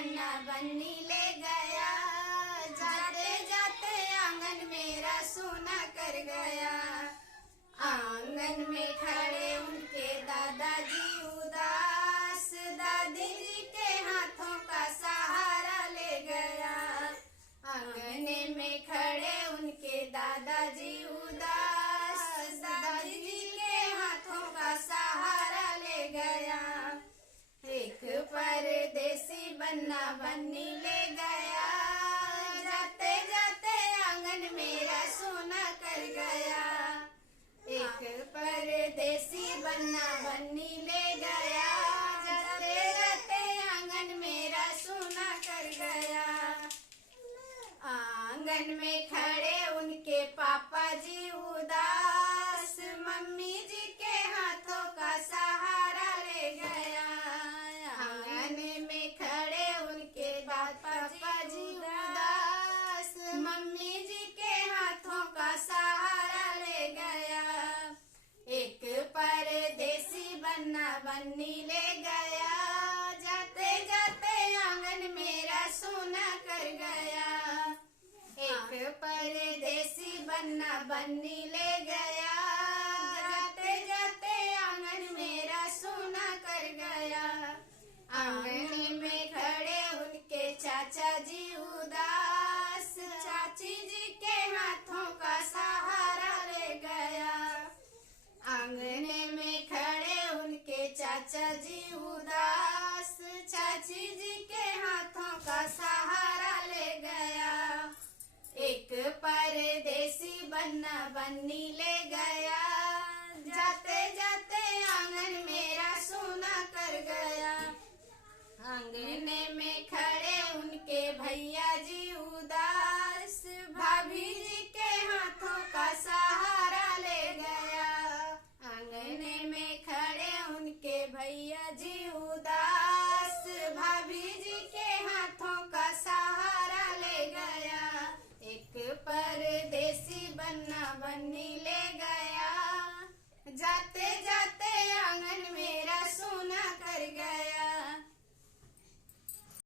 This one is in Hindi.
बन्ना बन्नी ले गया, जाते जाते आंगन मेरा सोना कर गया। आंगन में खड़े उनके दादाजी उदास, दादी जी के हाथों का सहारा ले गया। आंगन में खड़े उनके दादाजी उदास, दादी जी के हाथों का सहारा ले गया। एक परदेसी बन्ना बन्नी ले गया, जाते जाते आंगन मेरा सोना कर गया। एक परदेसी बन्ना बन्नी ले गया, जाते जाते आंगन मेरा सोना कर गया। आंगन में खड़े उनके पापा जी उदास, मम्मी जी के हाथों का सहारा ले गया। आंगन में खड़े उनके पापा जी उदास, मम्मी जी के हाथों का सहारा ले गया। एक परदेसी बन्ना बन्नी ले गया, जाते जाते आंगन मेरा सोना कर गया। एक परदेसी बन्ना बन्नी ले गया, जाते जाते आंगन मेरा सोना कर गया। आंगन में खड़े उनके चाचा जी उदास, चाची जी के हाथों का सहारा ले गया। आंगन में खड़े उनके चाचा जी उदास, चाची जी के हाथों का सहारा ले गया। एक परदेसी बन्ना बन्नी ले गया, जाते जाते आंगन मेरा सोना कर गया। आंगन में खड़े उनके भैया जी उदास, भाभी जी के हाथों का सहारा ले गया। आंगन में खड़े उनके भैया जी उदास, भाभी जी के हाथों का सहारा ले गया। एक परदेसी बन्ना बन्नी